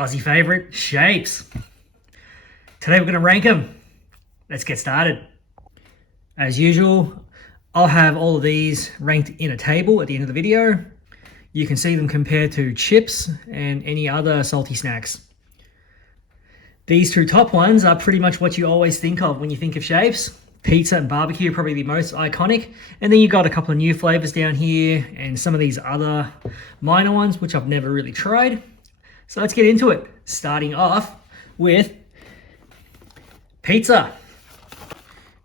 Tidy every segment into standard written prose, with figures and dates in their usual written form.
Aussie favorite, shapes. Today we're going to rank them. Let's get started. As usual, I'll have all of these ranked in a table at the end of the video. You can see them compared to chips and any other salty snacks. These two top ones are pretty much what you always think of when you think of shapes. Pizza and barbecue are probably the most iconic. And then you've got a couple of new flavors down here and some of these other minor ones, which I've never really tried. So let's get into it. Starting off with pizza.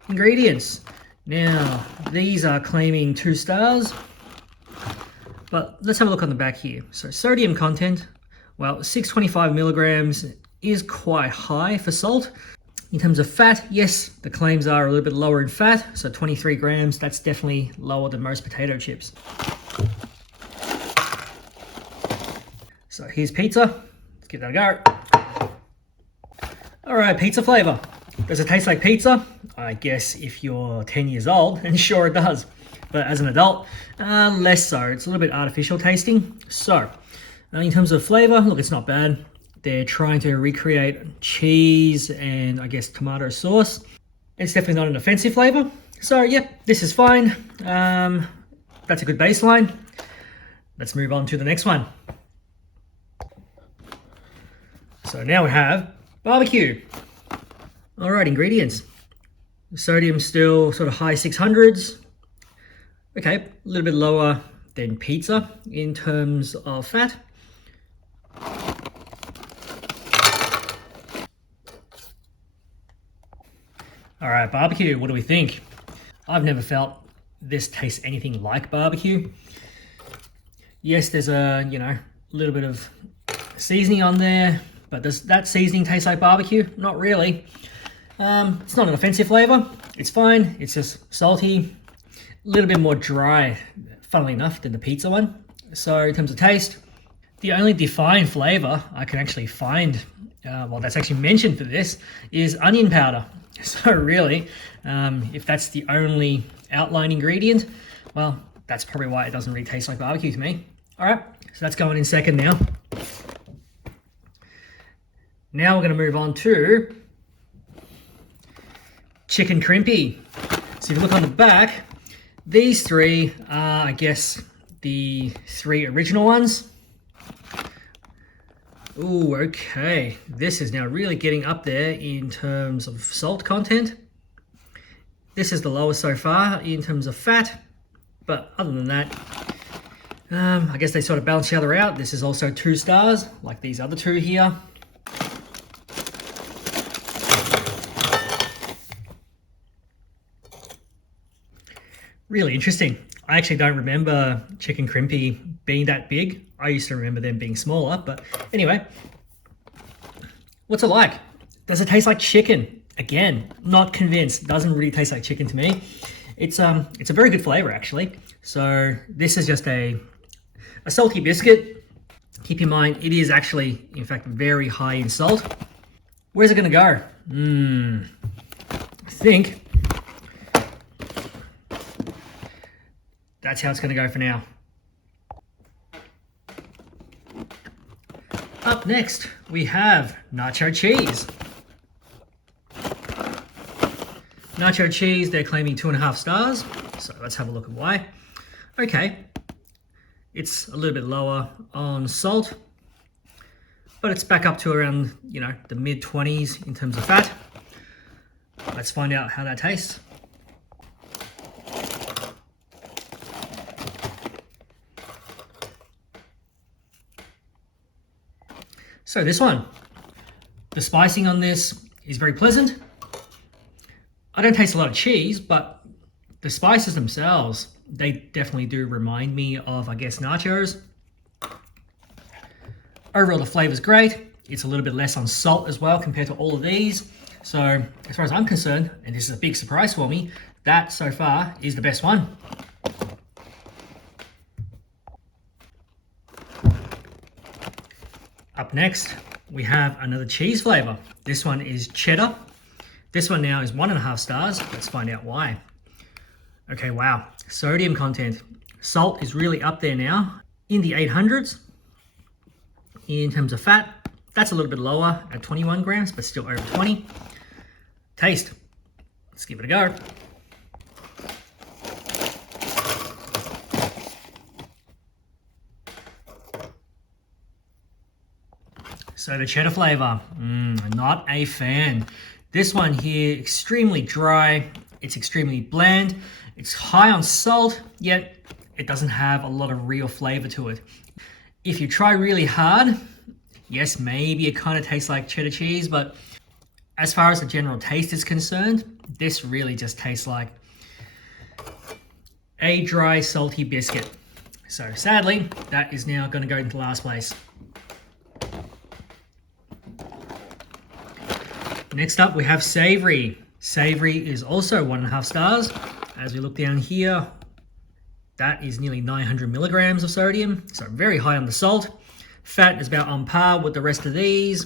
Ingredients. Now, these are claiming 2 stars. But let's have a look on the back here. So sodium content, well, 625 milligrams is quite high for salt. In terms of fat, yes, the claims are a little bit lower in fat. So 23 grams, that's definitely lower than most potato chips. So here's pizza. Let's give that a go. All right, pizza flavor. Does it taste like pizza? I guess if you're 10 years old, then sure it does. But as an adult, less so. It's a little bit artificial tasting. So in terms of flavor, look, it's not bad. They're trying to recreate cheese and I guess tomato sauce. It's definitely not an offensive flavor. So yeah, this is fine. That's a good baseline. Let's move on to the next one. So now we have barbecue. All right, ingredients. Sodium still sort of high 600s. Okay, a little bit lower than pizza in terms of fat. All right, barbecue, what do we think? I've never felt this tastes anything like barbecue. Yes, there's a, little bit of seasoning on there, but does that seasoning taste like barbecue? Not really. It's not an offensive flavor. It's fine. It's just salty, a little bit more dry, funnily enough, than the pizza one. So in terms of taste, the only defined flavor I can actually find, that's actually mentioned for this, is onion powder. So really, if that's the only outline ingredient, well, that's probably why it doesn't really taste like barbecue to me. All right, so that's going in second now. Now we're going to move on to chicken crimpy. So if you look on the back, these three are, I guess, the 3 original ones. Ooh, okay. This is now really getting up there in terms of salt content. This is the lowest so far in terms of fat. But other than that, I guess they sort of balance each other out. This is also 2 stars, like these other 2 here. Really interesting. I actually don't remember chicken crimpy being that big. I used to remember them being smaller, but anyway. What's it like? Does it taste like chicken? Again, not convinced. Doesn't really taste like chicken to me. It's a very good flavor actually. So this is just a salty biscuit. Keep in mind, it is actually, in fact, very high in salt. Where's it gonna go? I think that's how it's going to go for now. Up next, we have nacho cheese. Nacho cheese, they're claiming 2.5 stars. So let's have a look at why. Okay, it's a little bit lower on salt, but it's back up to around, the mid-20s in terms of fat. Let's find out how that tastes. So this one, the spicing on this is very pleasant. I don't taste a lot of cheese, but the spices themselves, they definitely do remind me of, I guess, nachos. Overall, the flavor's great. It's a little bit less on salt as well compared to all of these. So as far as I'm concerned, and this is a big surprise for me, that so far is the best one. Up next, we have another cheese flavor. This one is cheddar. This one now is 1.5 stars. Let's find out why. Okay, wow. Sodium content. Salt is really up there now in the 800s. In terms of fat, That's a little bit lower at 21 grams, but still over 20. Taste. Let's give it a go. So the cheddar flavor, not a fan. This one here, extremely dry. It's extremely bland. It's high on salt, yet it doesn't have a lot of real flavor to it. If you try really hard, yes, maybe it kind of tastes like cheddar cheese, but as far as the general taste is concerned, this really just tastes like a dry, salty biscuit. So sadly, that is now going to go into last place. Next up, we have savory. Savory is also 1.5 stars. As we look down here, that is nearly 900 milligrams of sodium, so very high on the salt. Fat is about on par with the rest of these.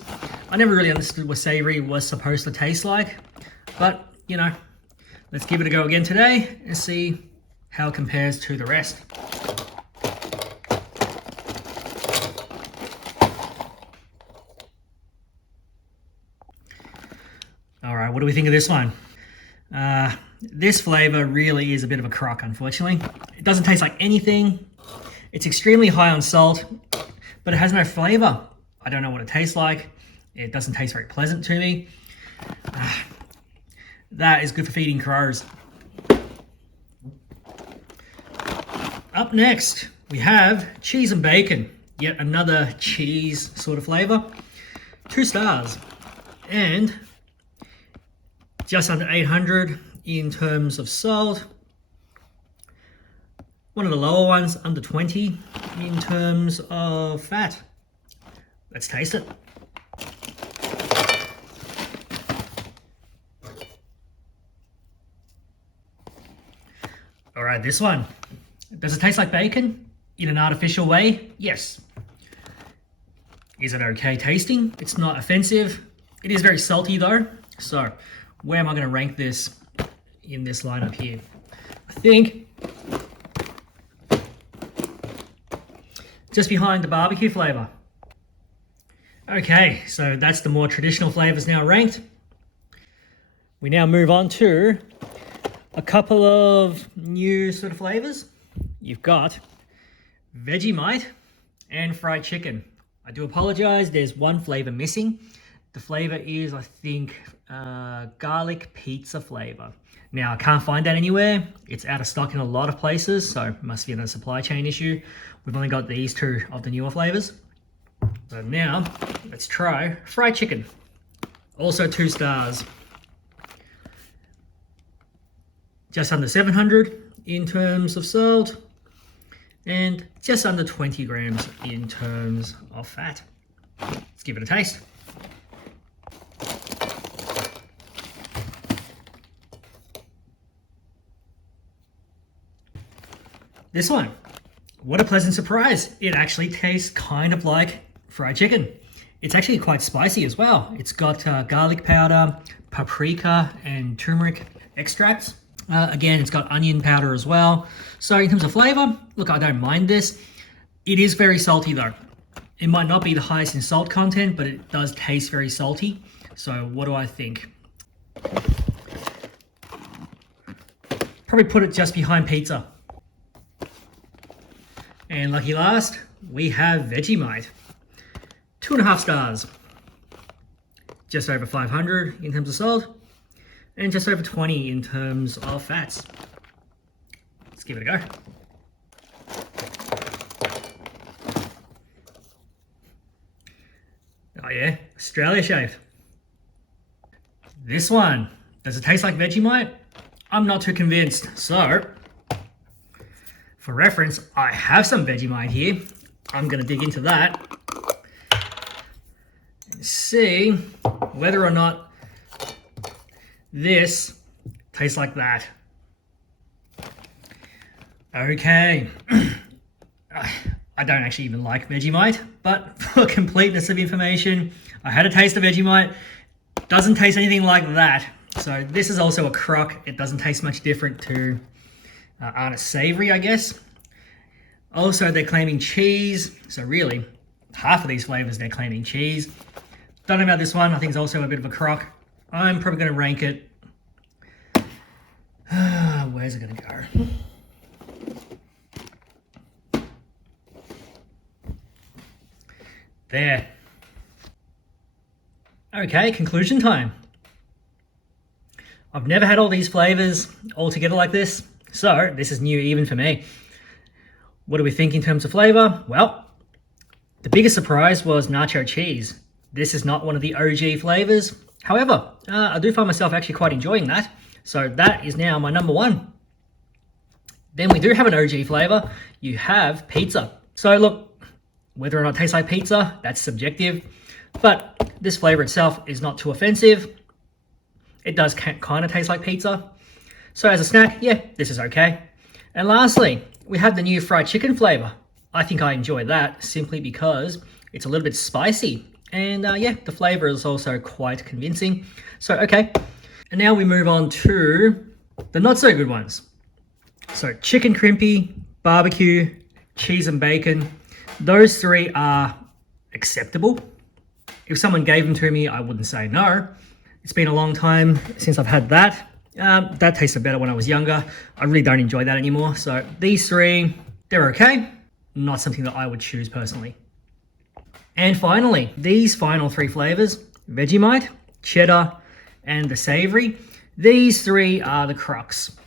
I never really understood what savory was supposed to taste like, but you know, let's give it a go again today and see how it compares to the rest. All right, what do we think of this one? This flavor really is a bit of a crock, unfortunately. It doesn't taste like anything. It's extremely high on salt, but it has no flavor. I don't know what it tastes like. It doesn't taste very pleasant to me. That is good for feeding crows. Up next, we have cheese and bacon. Yet another cheese sort of flavor. 2 stars. And just under 800 in terms of salt. One of the lower ones, under 20 in terms of fat. Let's taste it. All right, this one. Does it taste like bacon in an artificial way? Yes. Is it okay tasting? It's not offensive. It is very salty though. So where am I going to rank this in this lineup here? I think just behind the barbecue flavor. Okay, so that's the more traditional flavors now ranked. We now move on to a couple of new sort of flavors. You've got Vegemite and fried chicken. I do apologize, there's one flavor missing. The flavor is, I think, garlic pizza flavor. Now, I can't find that anywhere. It's out of stock in a lot of places, so it must be a supply chain issue. We've only got these 2 of the newer flavors. So now, let's try fried chicken. Also 2 stars. Just under 700 in terms of salt, and just under 20 grams in terms of fat. Let's give it a taste. This one, what a pleasant surprise. It actually tastes kind of like fried chicken. It's actually quite spicy as well. It's got garlic powder, paprika, and turmeric extracts. Again, it's got onion powder as well. So in terms of flavor, look, I don't mind this. It is very salty though. It might not be the highest in salt content, but it does taste very salty. So what do I think? Probably put it just behind pizza. And lucky last, we have Vegemite. 2.5 stars. Just over 500 in terms of salt, and just over 20 in terms of fats. Let's give it a go. Oh yeah, Australia shave. This one, does it taste like Vegemite? I'm not too convinced. So, for reference, I have some Vegemite here. I'm gonna dig into that and see whether or not this tastes like that. Okay. I don't actually even like Vegemite, but for completeness of information, I had a taste of Vegemite. Doesn't taste anything like that. So this is also a crock. It doesn't taste much different to Arnotts savory, I guess. Also, they're claiming cheese. So really, half of these flavors they're claiming cheese. Don't know about this one. I think it's also a bit of a crock. I'm probably going to rank it. Where's it going to go? There. Okay, conclusion time. I've never had all these flavors all together like this, so this is new even for me. What do we think in terms of flavor? Well, the biggest surprise was nacho cheese. This is not one of the OG flavors. However, I do find myself actually quite enjoying that. So that is now my number one. Then we do have an OG flavor. You have pizza. So look, whether or not it tastes like pizza, that's subjective. But this flavor itself is not too offensive. It does kind of taste like pizza. So as a snack, yeah, this is okay. And lastly, we have the new fried chicken flavor. I think I enjoy that simply because it's a little bit spicy. And yeah, the flavor is also quite convincing. So, okay. And now we move on to the not so good ones. So chicken crimpy, barbecue, cheese and bacon. Those three are acceptable. If someone gave them to me, I wouldn't say no. It's been a long time since I've had that. That tasted better when I was younger. I really don't enjoy that anymore. So these three, they're okay. Not something that I would choose personally. And finally, these final three flavors, Vegemite, cheddar, and the savory. These three are the crux.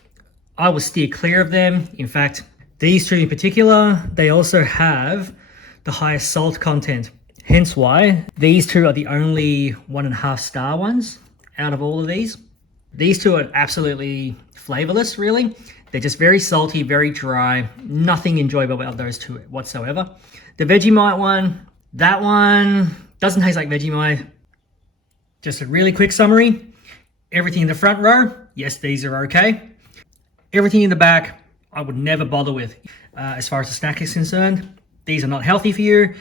I will steer clear of them. In fact, these two in particular, they also have the highest salt content. Hence why these two are the only 1.5 star ones out of all of these. These two are absolutely flavorless, really. They're just very salty, very dry. Nothing enjoyable about those two whatsoever. The Vegemite one, that one doesn't taste like Vegemite. Just a really quick summary. Everything in the front row, yes, these are okay. Everything in the back, I would never bother with. As far as the snack is concerned, these are not healthy for you.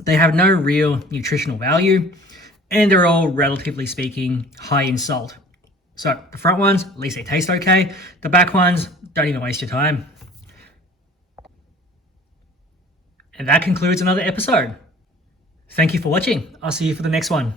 They have no real nutritional value, and they're all, relatively speaking, high in salt. So the front ones, at least they taste okay. The back ones, don't even waste your time. And that concludes another episode. Thank you for watching. I'll see you for the next one.